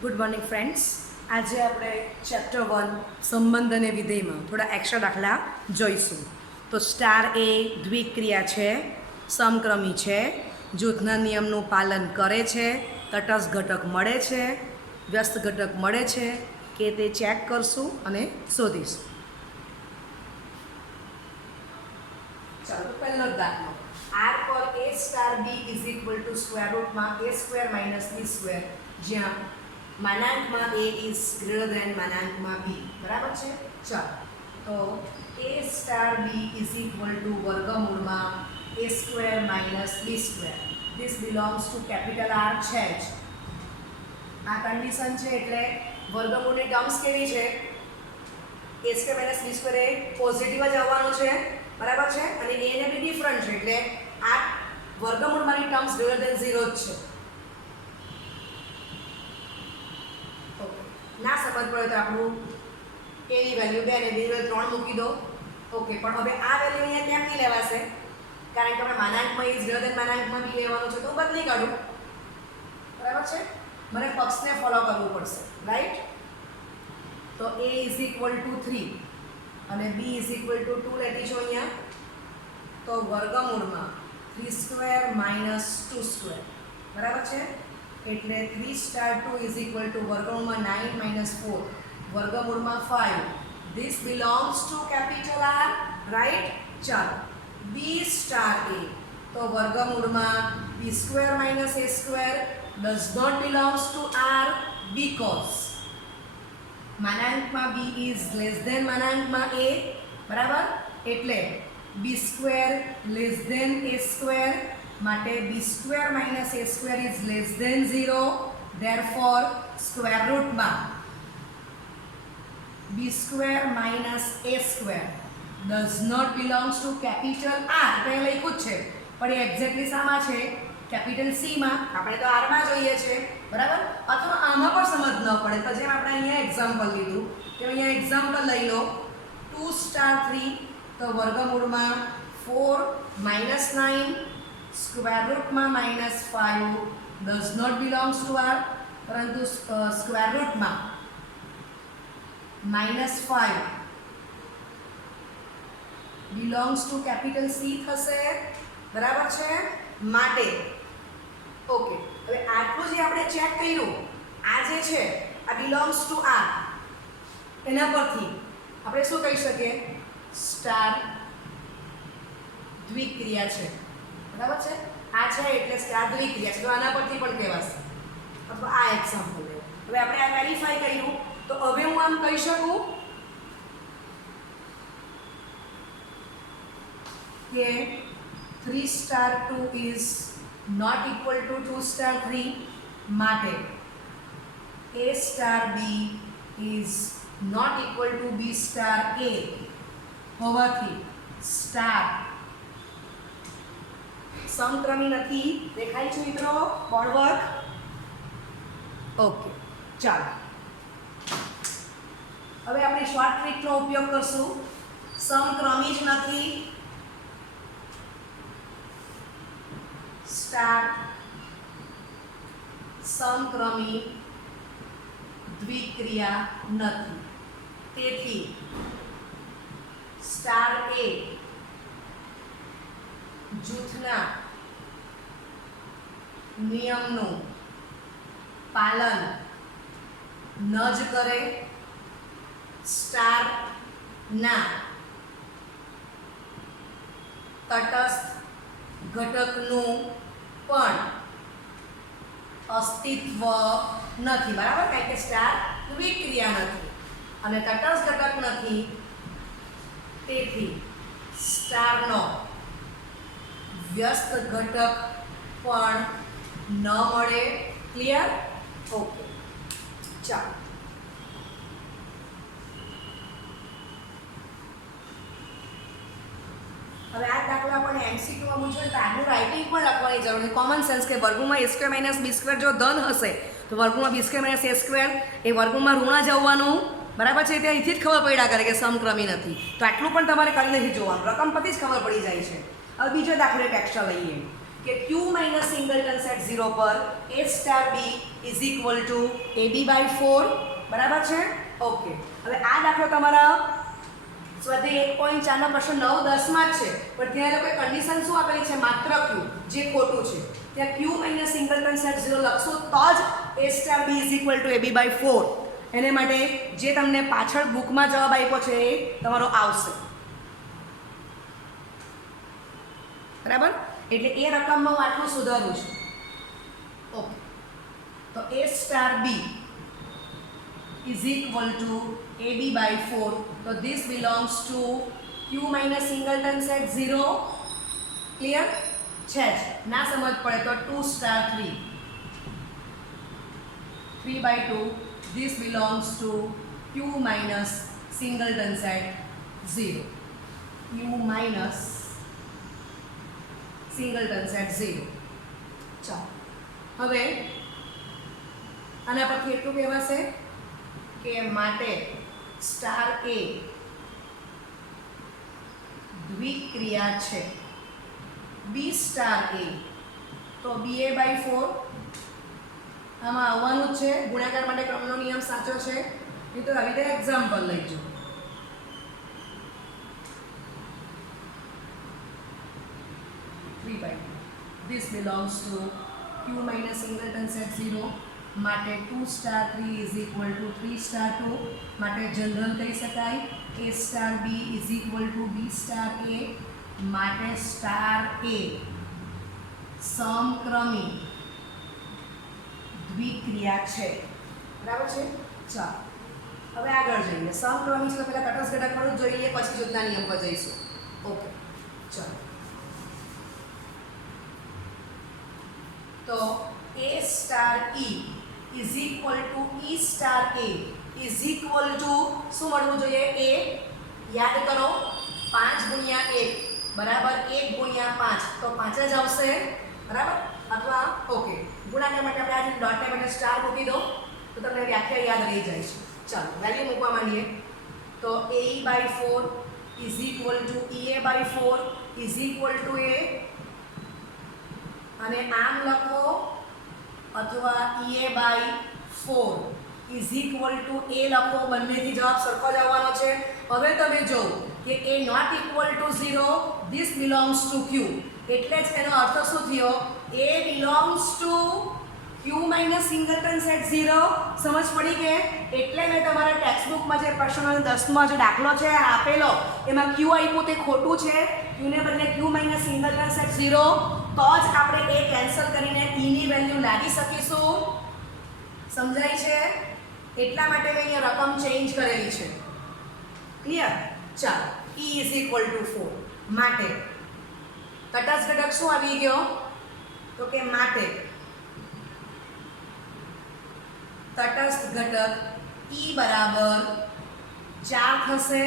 Good morning friends. આજે આપણે chapter 1 સંબંધ અને વિધેયમાં થોડા એક્સ્ટ્રા દાખલા જોઈશું. તો સ્ટાર એ દ્વિક્રિયા છે, સમક્રમી છે, જૂથના નિયમનું પાલન કરે છે, તટસ્થ ઘટક મળે છે, વ્યસ્ત ઘટક મળે છે કે તે ચેક કરશું અને શોધીશું. ચાલો, તો પહેલો દાખલો. આર પર a star b is equal to square રૂટમાં a square minus b square, જ્યાં માનાંકમાં a ઇઝ ગ્રેટર ધેન માનાંકમાં b. બરાબર છે. ચાલો, તો a star b is equal to વર્ગમૂળમાં a square minus b square. This belongs to capital R છે જ. આ કન્ડિશન છે એટલે વર્ગમૂળની ટર્મ્સ કેવી છે? a square minus b square A positive જ આવવાનું છે. બરાબર છે. અને a ને b ડિફરન્ટ છે એટલે આ વર્ગમૂળમાંની ટર્મ્સ ગ્રેટર ધેન 0 જ છે. ના સમજ પડે તો આપણું a ની વેલ્યુ 2 અને b ની વેલ્યુ 3 મૂકી દો. ઓકે, પણ હવે આ વેલ્યુ અહીંયા કેમ નહીં લેવાશે? કારણ કે આપણે માનાંકમાં ઇઝ ગ્રેટર ધેન માનાંકમાં b લેવાનું છે, તો હું બદલી કાઢું. બરાબર છે. મને પક્ષને ફોલો કરવું પડશે, રાઈટ? તો a ઇઝ ઇક્વલ ટુ 3 અને b ઇઝ ઇક્વલ ટુ 2 લેતી છો અહીંયા. તો વર્ગમૂળમાં 3 સ્ક્વેર માઇનસ 2 સ્ક્વેર. બરાબર છે. એટલે 3 સ્ટાર 2 ઇઝ ઇક્વલ ટુ વર્ગમૂળમાં 9 માઇનસ 4 વર્ગમૂળમાં 5. This belongs to capital R, right? ચાલો, b સ્ટાર a તો વર્ગમૂળમાં b square minus a square does not belongs to R because માનાંકમાં b ઇઝ લેસ ધેન માનાંકમાં a. બરાબર. એટલે b square less than a square માટે b square minus a square is less than 0. Therefore square રૂટમાં b square minus a square does not belongs to capital R. પહેલાં લખ્યું જ છે, પણ એ એક્ઝેક્ટલી શામાં છે? કેપિટલ C માં. આપણે તો R માં જોઈએ છે. બરાબર. અથવા આમાં પણ સમજ ન પડે તો જેમ આપણે અહીંયા એક્ઝામ્પલ લીધું તેમ અહીંયા એક્ઝામ્પલ લઈ લો. 2 સ્ટાર 3 તો વર્ગમૂળમાં 4 માઇનસ 9 સ્ક્વેર રૂટમાં minus 5 does not belongs to R, પરંતુ સ્ક્વેર રૂટમાં minus 5 belongs to capital C થશે. બરાબર છે. માટે ઓકે, હવે આટલું જે આપણે ચેક કર્યું, આ જે છે આ બિલોંગ્સ ટુ R, એના પરથી આપણે શું કહી શકીએ? સ્ટાર દ્વિક્રિયા છે. બરાબર છે. આ છે એટલે સ્ટાર દ્વિક્રિયા છે, તો આના પરથી પણ કહેવાશે. અથવા આ એક્ઝામ્પલ લે. હવે આપણે આ વેરીફાઈ કર્યું, તો હવે હું આમ કહી શકું કે 3 star 2 is not equal to 2 star 3 માટે a star b is not equal to b star a હોવાથી સ્ટાર સમક્રમી નથી. દેખાય છે મિત્રો બોર્ડવર્ક? ઓકે, ચાલો. હવે આપણે શોર્ટ ટ્રીકનો ઉપયોગ કરશું. સમક્રમી જ નથી, સ્ટાર સમક્રમી દ્વિક્રિયા નથી. તેથી સ્ટાર a જૂથના નિયમનું પાલન ન જ કરે. સ્ટાર ના તટસ્થ ઘટકનું પણ અસ્તિત્વ નથી. બરાબર. કારણ કે સ્ટાર દ્વિક્રિયા નથી અને તટસ્થ ઘટક નથી. તેથી સ્ટારનો વ્યસ્ત ઘટક પણ ન મળે. ક્લિયર? ઓકે, ચાલો. હવે આ દાખલો આપણને એમસીક્યુમાં પૂછે તો આગળ રાઇટિંગ પણ લખવાની જરૂર છે. કોમન સેન્સ કે વર્ગમાં a square minus b square જો ધન હશે તો વર્ગમાં b square minus a square એ વર્ગમાં ઋણ જ આવવાનું. બરાબર છે. તે અહીંથી જ ખબર પડ્યા કરે કે સમક્રમી નથી. તો આટલું પણ તમારે કરી નથી જોવાનું, રકમ પરથી જ ખબર પડી જાય છે. હવે બીજો દાખલો એક એક્સ્ટ્રા લઈએ કે Q માઇનસ સિંગલટન સેટ 0 પર A star B is equal two AB/4 બરાબર છે. ઓકે, હવે આ દાખલો તમારા સ્વાધ્યાય 1.4 નો પ્રશ્ન 9, 10 માં જ છે, પણ ત્યાં લોકોએ કન્ડિશન શું આપેલી છે? માત્ર Q, જે ખોટું છે. ત્યાં Q માઇનસ સિંગલટન સેટ 0 લખશું તો જ A star B is equal two AB/4. એને માટે જે તમને પાછળ બુકમાં જવાબ આપ્યો છે એ તમારો આવશે, બરાબર? એટલે એ રકમમાં હું આટલું સુધારું છું. ઓકે, તો A star B is equal to AB/4. So this belongs to Q minus singleton set 0. Clear? છે જ. ના સમજ પડે તો 2 star 3. 3/2. This belongs to Q minus singleton set 0. Q minus singleton set 0. ચાલો, હવે આના પરથી એટલું કહેવાશે કે માટે સ્ટાર A દ્વિક્રિયા છે. B સ્ટાર A તો BA/4 આમાં આવવાનું જ છે. ગુણાકાર માટે ક્રમનો નિયમ સાચો છે. એ તો આવી રીતે example લઈજો. This belongs to Q minus singleton set 0. માટે 2 star 3 is equal to 3 star 2. માટે જનરલ કહી શકાય A star B is equal to B star A. માટે સ્ટાર A સમક્રમી દ્વિક્રિયા છે, બરાબર છે. ચાલો, હવે આગળ જઈએ. સમક્રમી છે તો પહેલા તટસ્થ ઘટક વાળું જોઈએ, પછી જોડના નિયમ પર જઈશું. ઓકે, ચાલો. તો A star E is equal to E star A is equal to શું મળવું જોઈએ? A યાદ કરો 5 ગુણ્યા 1 બરાબર 1 ગુણ્યા 5, તો 5 જ આવશે, બરાબર? અથવા ઓકે, ગુણાકાર માટે આપણે આ ડોટને માટે સ્ટાર મૂકી દો તો તમને વ્યાખ્યા યાદ રહી જાય છે. ચાલો, વેલ્યુ મૂકવા માંડીએ. તો AE/4 is equal to EA/4 is equal to A, અને આમ લખો અથવા EA/4 is equal to A લખો. બંનેથી જવાબ સરખો જ આવવાનો છે. હવે તમે જો કે A not equal to 0, this belongs to Q. એટલે જ એનો અર્થ શું થયો? A belongs to Q minus singleton set 0. સમજ પડી કે? એટલે મેં તમારા ટેક્સ્ટબુકમાં જે પ્રશ્ન 10માં જે દાખલો છે આપેલો એમાં Q આપ્યું તે ખોટું છે. Q ને બદલે Q minus singleton set 0, તો જ આપણે A કેન્સલ કરીને E ની વેલ્યુ લાવી શકીશું. સમજાય છે? એટલા માટે મેં અહીંયા રકમ ચેન્જ કરેલી છે. ક્લિયર? ચાલો, E is equal to 4. માટે તટસ્થ ઘટક શું આવી ગયો? તો કે માટે તટસ્થ ઘટક E બરાબર 4 થશે.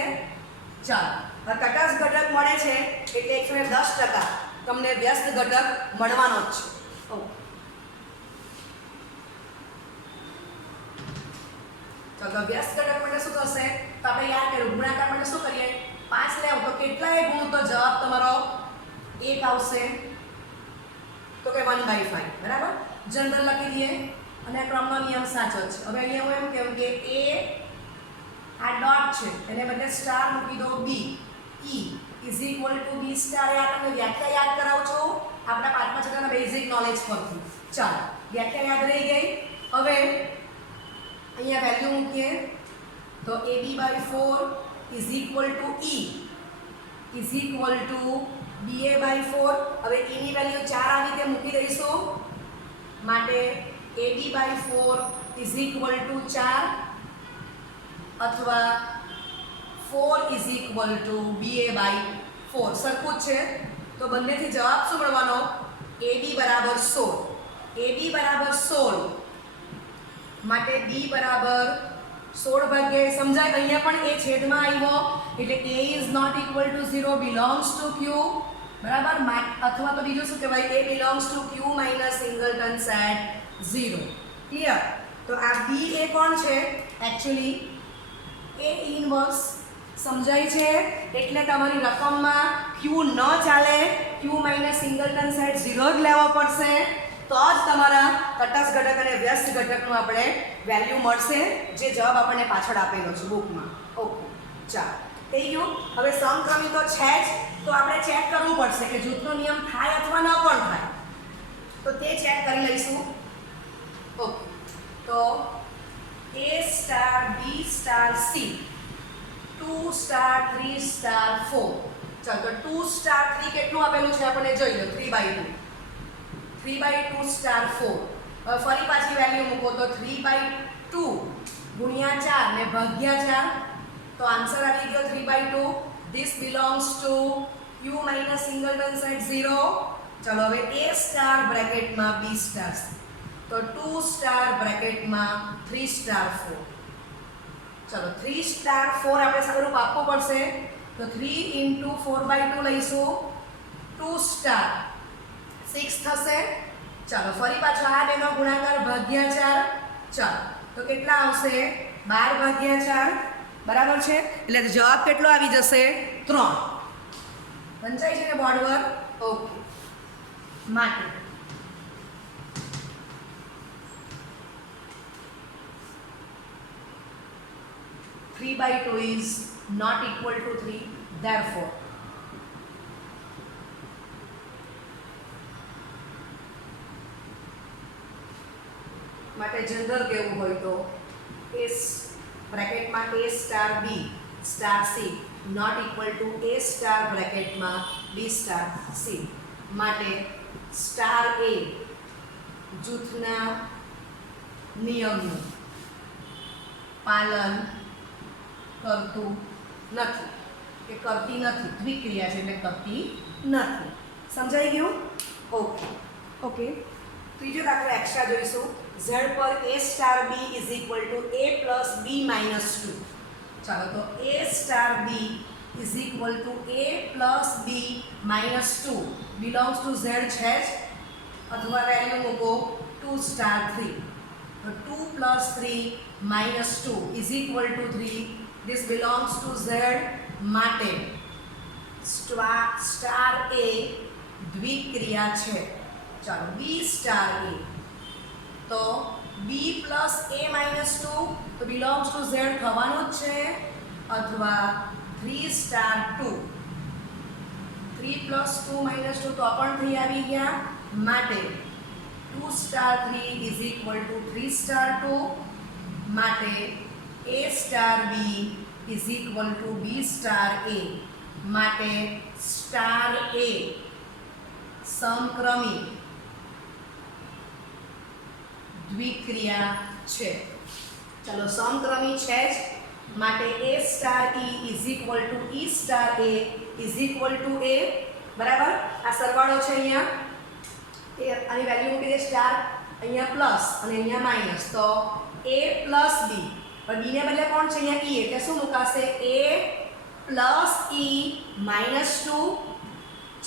ચાલો, તટસ્થ ઘટક મળે છે એટલે 110% તમને વ્યસ્ત ઘટક મળવાનો જ છે. તો વ્યસ્ત ઘટક માટે શું થશે? તો આપણે યાદ કર્યું, ગુણાકાર માટે શું કરીએ? 5 લેવું તો કેટલાય ગુણ, તો જવાબ તમારો 1 આવશે. તો કે 1/5, બરાબર? જનરલ લખી દઈએ અને ક્રમનો નિયમ સાચો છે. હવે અહીંયા હું એમ કહું કે A આ ડોટ છે એને બદલે સ્ટાર મૂકી દો. B E is equal to B star. આ તમને વ્યાખ્યા યાદ કરાવું છું આપણા પાઠમાં છેલ્લાના બેઝિક નોલેજ પરથી. ચાલો, વ્યાખ્યા યાદ રહી ગઈ. હવે અહીંયા વેલ્યુ મૂકીએ તો AB/4 is equal to E is equal to BA/4. હવે E ની વેલ્યુ 4 આવી રીતે મૂકી દઈશું. માટે AB/4 is equal to 4 અથવા 4 is equal to BA/4. સરખું જ છે તો બંનેથી જવાબ શું મળવાનો? AB બરાબર 16. AB બરાબર 16 માટે B બરાબર 16 સમજાય? અહીંયા પણ એ છેદમાં આવ્યો એટલે A is not equal to 0 belongs to Q, બરાબર? અથવા તો બીજું શું કહેવાય? A belongs to Q minus singleton set 0. Clear? તો આ B એ કોણ છે? Actually A inverse. સમજાય છે? એટલે તમારી રકમમાં ક્યુ ન ચાલે, ક્યુ માઇનસ સિંગલટન સેટ 0 જ લેવો પડશે, તો જ તમારા તટસ્થ ઘટક અને વ્યસ્ત ઘટકનું આપણે વેલ્યુ મળશે, જે જવાબ આપણને પાછળ આપેલો છે બુકમાં. ઓકે, ચાલો થઈ ગયું. હવે સમક્રમી તો છે જ, તો આપણે ચેક કરવું પડશે કે જૂથનો નિયમ થાય અથવા ન પણ થાય, તો તે ચેક કરી લઈશું. ઓકે, તો A star B star C 2 star 3 star 4. ચાલો તો 2 સ્ટાર 3 કેટલું આપેલું છે આપણને જોઈ લો, 3/2. 3/2 સ્ટાર 4. હવે ફરી પાછી વેલ્યુ મૂકો તો 3/2 ગુણ્યા 4 ને ભાગ્યા 4, તો આન્સર આવી ગયો 3/2. This belongs to Q minus singleton set 0. ચલો હવે A સ્ટાર બ્રેકેટમાં B સ્ટાર C, તો 2 સ્ટાર બ્રેકેટમાં 3 સ્ટાર 4. ચલો 3 સ્ટાર 4 આપણે સ્વરૂપ આપવું પડશે, તો 3 × 4/2 લઈશું, 2 સ્ટાર 6 થશે. ચાલો ફરી પાછો આ બેનો ગુણાકાર ભાગ્યા 4. ચાલો તો કેટલા આવશે, 12/4. બરાબર છે, એટલે જવાબ કેટલો આવી જશે, 3. વંચાય છે ને બોર્ડ પર? ઓકે, માટે 3/2 is not equal to 3, therefore માટે જનરલ કેવું હોય તો A બ્રેકેટમાં A star B star C not equal to A star બ્રેકેટમાં B સ્ટાર C. માટે સ્ટાર A જૂથના નિયમનું પાલન કરતું નથી, કે કરતી નથી, દ્વિક્રિયા છે એટલે કરતી નથી. સમજાઈ ગયું? Okay okay. ત્રીજો દાખલો એક્સ્ટ્રા જોઈશું. Z પર A star B is equal to A plus B minus 2. ચાલો તો A star B is equal to A plus B minus 2 belongs to Z છે જ, અથવા વેલ્યુ મૂકો 2 સ્ટાર 3. તો 2 plus 3 minus 2 is equal two 3. This belongs to Z. માટે star A દ્વિક્રિયા છે. ચાલો B સ્ટાર A, તો B પ્લસ A માઇનસ 2 તો બિલોંગ્સ ટુ Z થવાનું જ છે, અથવા 3 સ્ટાર 2. 3 પ્લસ 2 માઇનસ 2 તો પણ 3 આવી ગયા, માટે 2 star 3 is equal two 3 star 2. માટે A star B is equal to B star A. માટે સ્ટાર A સમક્રમી દ્વિક્રિયા છે. ચલો સમક્રમી છે જ, માટે A star E is equal two E star A is equal to A. બરાબર, આ સરવાળો છે અહીંયા, આની વેલ્યુ મૂકી દે સ્ટાર, અહીંયા પ્લસ અને અહીંયા માઇનસ, તો A પ્લસ B, પણ B ને બદલે કોણ છે અહીંયા E, એટલે શું મુકાશે, A પ્લસ E માઇનસ 2.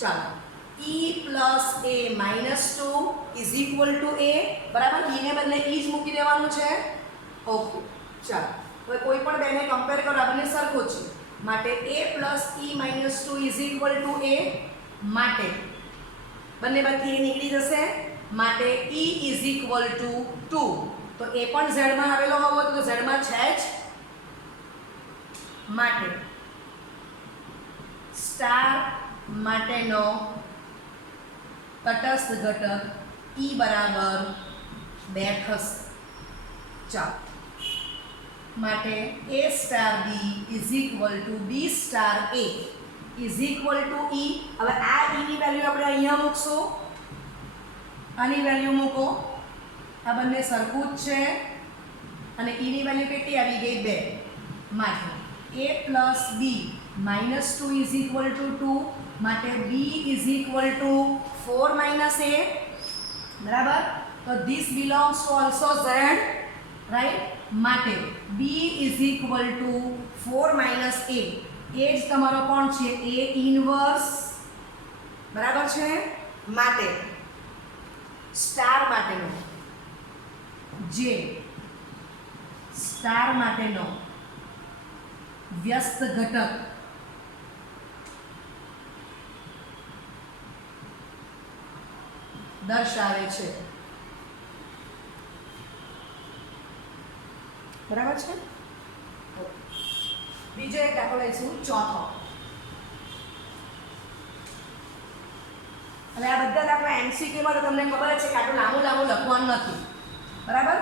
ચાલો E plus A minus 2 is equal to A. બરાબર, B ને બદલે E જ મૂકી દેવાનું છે. ઓકે, ચાલો હવે કોઈ પણ બેને કમ્પેર કરો, આ બંને સરખું છે, માટે A plus E minus 2 is equal to A. માટે બંને બાજુથી A નીકળી જશે, માટે E ઇઝ ઇક્વલ ટુ 2. તો A પણ Z માં આવેલો હોવો તો Z માં છે જ, માટે સ્ટાર માટેનો તટસ્થ ઘટક E બરાબર 2 થશે. ચાલો માટે A star B is equal to B star A is equal two E. હવે આ E ની વેલ્યુ આપણે અહીંયા મૂકશું, આની વેલ્યુ મૂકો, આ બંને સરખું જ છે, અને E ની વેલ્યુ કેટલી આવી ગઈ, 2. માટે A plus B minus 2 is equal to 2. માટે B is equal two 4 minus A. બરાબર, તો this belongs two also Z, right. માટે B is equal two 4 minus A. એ જ તમારો કોણ છે, A ઇનવર્સ. બરાબર છે, માટે સ્ટાર માટેનો જે સ્ટાર માટેનો વ્યસ્ત ઘટક દર્શાવે છે. બરાબર છે. બીજો એક દાખલો લઈશું, ચોથો. હવે આ બધા દાખલા એમસીક્યુમાં તો તમને ખબર જ છે કે આટલું લાંબુ લાંબુ લખવાનું નથી. બરાબર.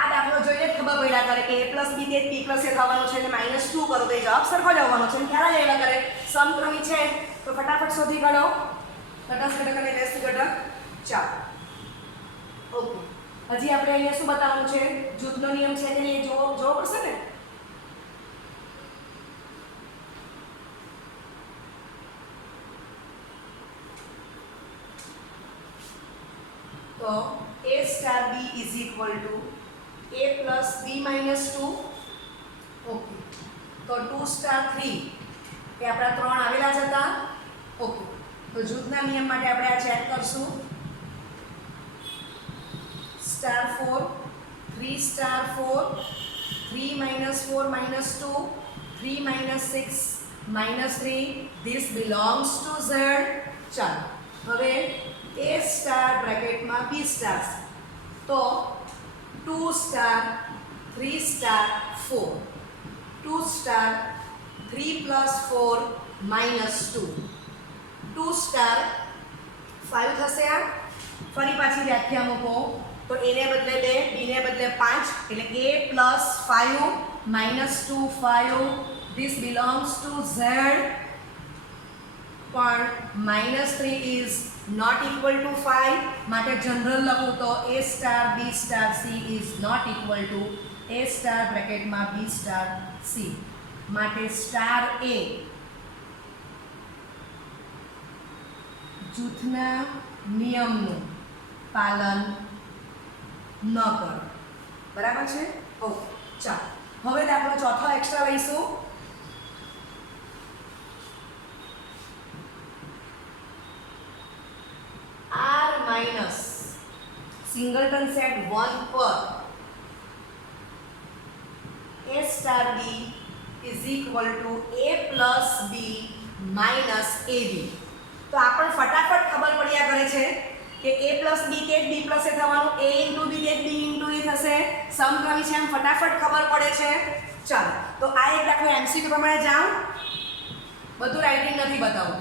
આ દાખલો જોઈએ ખબર પડ્યા કરે કે a + b તે p + a થવાનું છે અને -2 કરો તો એ જવાબ સરખો જ આવવાનો છે. ખ્યાલ જ આવ્યા કરે સમક્રમી છે તો ફટાફટ શોધી કાઢો તટસ્થ ઘટક અને વ્યસ્ત ઘટક. ચાલો ઓકે. હજી આપણે અહીંયા શું બતાવવાનું છે? જૂથનો નિયમ છે કે નહીં જોવો પડશે ને. તો a * b = a + b - 2. Okay. તો 2 * 3 એ આપણા 3 આવેલા જ હતા. ઓકે. તો જૂથના નિયમ માટે આપણે આ ચેક કરશું. *4 3 * 4 3 - 4 - 2 3 - 6 - 3 this belongs to z. ચાલો હવે a * બ્રેકેટમાં b * તો 2 * 3 * 4 2 * 3 + 4 -2 2 * 5 થશે. આ ફરી પાછી વ્યાખ્યા મૂકો તો a ને બદલે 2 b ને બદલે 5 એટલે a + 5 - 2 5 this belongs to z. પણ -3 is not equal to 5 માટે જનરલ લખું તો a * b * c is not equal to a * બ્રેકેટમાં b * c માટે * a જૂથના નિયમનું પાલન ન કરો. બરાબર છે. ઓકે. ચાલો હવે દાખલો ચોથો એક્સ્ટ્રા લઈશું. r સિંગલટન સેટ 1 પર a * b = a + b - ab. તો આપણને ફટાફટ ખબર પડ્યા કરે છે કે a + b તે b + a થવાનું, a * b તે b * a થશે. સમક્રમી છે એમ ફટાફટ ખબર પડે છે. ચાલો તો આ એક દાખલો એમસીક્યુ પ્રમાણે જાઉં, બધું રાઇટિંગ નથી બતાવું.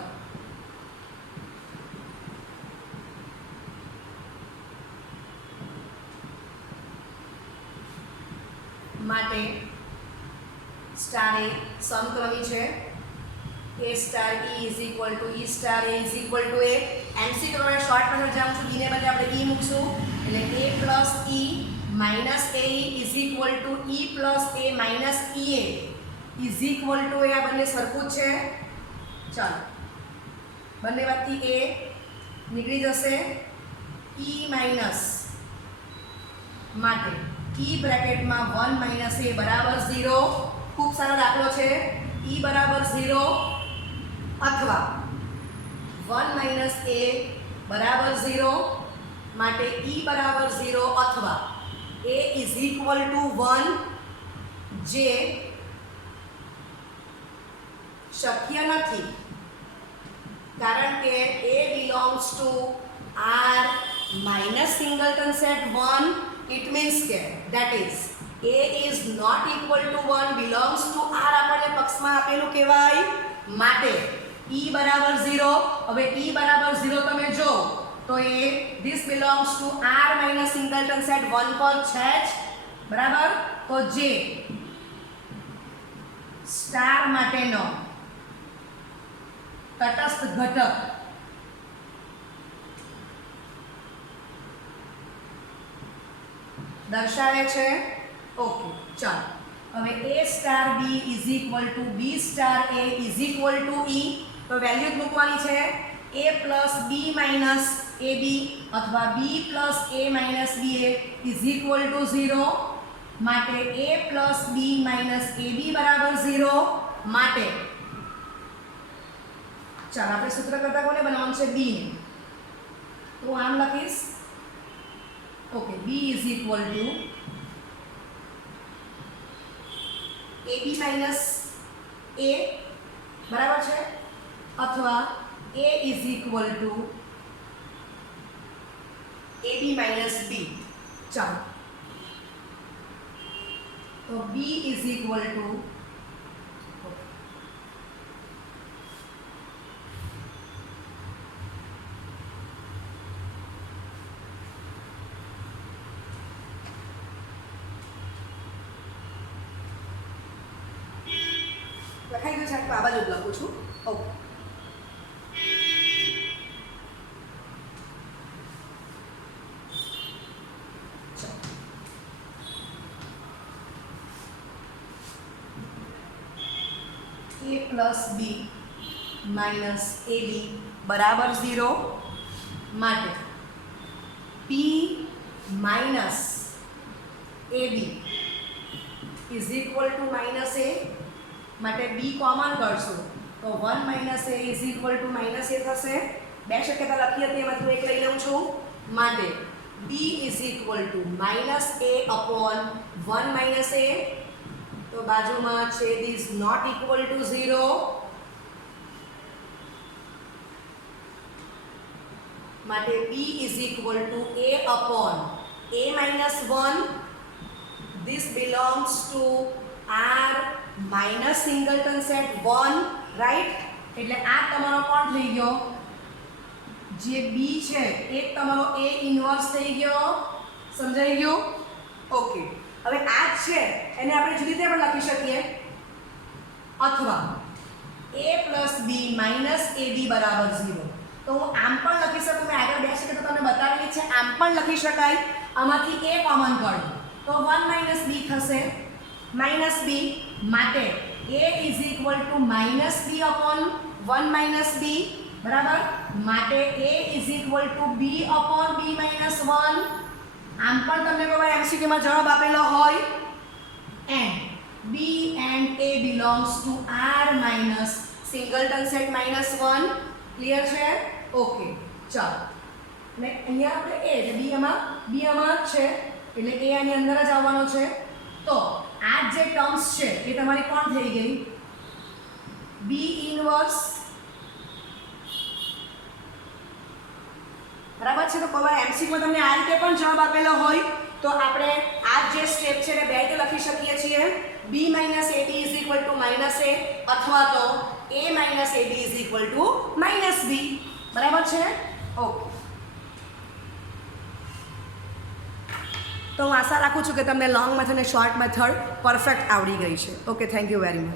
માટે સ્ટાર a સમક્રમી છે. a * e = e * a = a MCQ પ્રમાણે શોર્ટ મેથડ જાઉં છું. b ને બદલે આપણે e મૂકશું એટલે a + e - ae = e + a - ea આ બંને સરખું જ છે. ચાલો બંને વચ્ચે a નીકળી જશે. e માઈનસ માટે e બ્રેકેટમાં 1 - a = 0. ખૂબ સારો દાખલો છે. e = 0 અથવા 1 - a = 0 માટે e = 0 અથવા a = 1 જે શક્ય નથી કારણ કે a belongs to r minus singleton set 1. It means that is a is not equal to 1 belongs to r આપણને પક્ષમાં આપેલું કહેવાય માટે e = 0. હવે e = 0 તમે જો તો એ this belongs to r minus singleton set 1 પર છે જ. બરાબર. તો જે સ્ટાર માટેનો તટસ્થ ઘટક દર્શાવે છે. ઓકે. ચાલો હવે a * b = b * a = e તો વેલ્યુ મૂકવાની છે. a + b - ab અથવા b + a - ba = 0 માટે a + b - ab = 0 માટે ચાલો આપણે સૂત્ર કરતા કોને બનાવવાનું છે? b ને. તો આમ લખીશ. ઓકે. b = ab - a બરાબર છે અથવા a = AB માઇનસ બી. ચાલો તો B ઇઝ ઇક્વલ ટુ લખાઈ ગયું છે, આ બાજુ જ લખું છું. Okay A plus B minus AB બરાબર 0 માટે P minus AB is equal to minus A માટે B કોમન કરશું તો 1 minus A is equal to minus A થશે. બે શક્યતા લખી હતી એમાંથી હું એક લઈ લઉં છું. માટે B is equal to minus A upon 1 minus A. તો બાજુમાં છેદ ઇઝ નોટ ઇક્વલ ટુ 0. માટે B is equal to A upon A minus 1. This belongs to R minus singleton set 1, right? એટલે આ તમારો કોણ થઈ ગયો? જે B છે એ તમારો A ઇન્વર્સ થઈ ગયો. સમજાઈ ગયું? ઓકે. હવે આ છે એને આપણે જુદી રીતે પણ લખી શકીએ, અથવા A plus B minus AB બરાબર 0. તો હું આમ પણ લખી શકું, મેં આગળ બે શક્યતા તમને બતાવેલી છે, આમ પણ લખી શકાય. આમાંથી A કોમન કાઢો તો 1 માઇનસ B થશે, માઇનસ B. માટે A is equal to minus B upon 1 minus B, બરાબર? માટે A is equal to B upon B minus 1. આમ પણ તમને કોઈ વાર MCQ માં જવાબ આપેલો હોય. And B and A belongs to R minus singleton set minus 1. Clear છે? ઓકે ચાલો. ને અહીંયા આપણે A એટલે B આમાં જ છે એટલે A આની અંદર જ આવવાનો છે. તો આ જે ટર્મ્સ છે એ તમારી કોણ થઈ ગઈ? B inverse. બરાબર છે? તો કોઈ વાર MCQ તમને આ રીતે પણ જવાબ આપેલો હોય તો આપણે આ જે સ્ટેપ છે એને બે રીતે લખી શકીએ છીએ. B minus AB is equal to minus A અથવા તો A minus AB is equal to minus B. બરાબર છે? ઓકે. તો હું આશા રાખું છું કે તમને લોંગ મેથડ અને શોર્ટ મેથડ પરફેક્ટ આવડી ગઈ છે. Okay, thank you very much.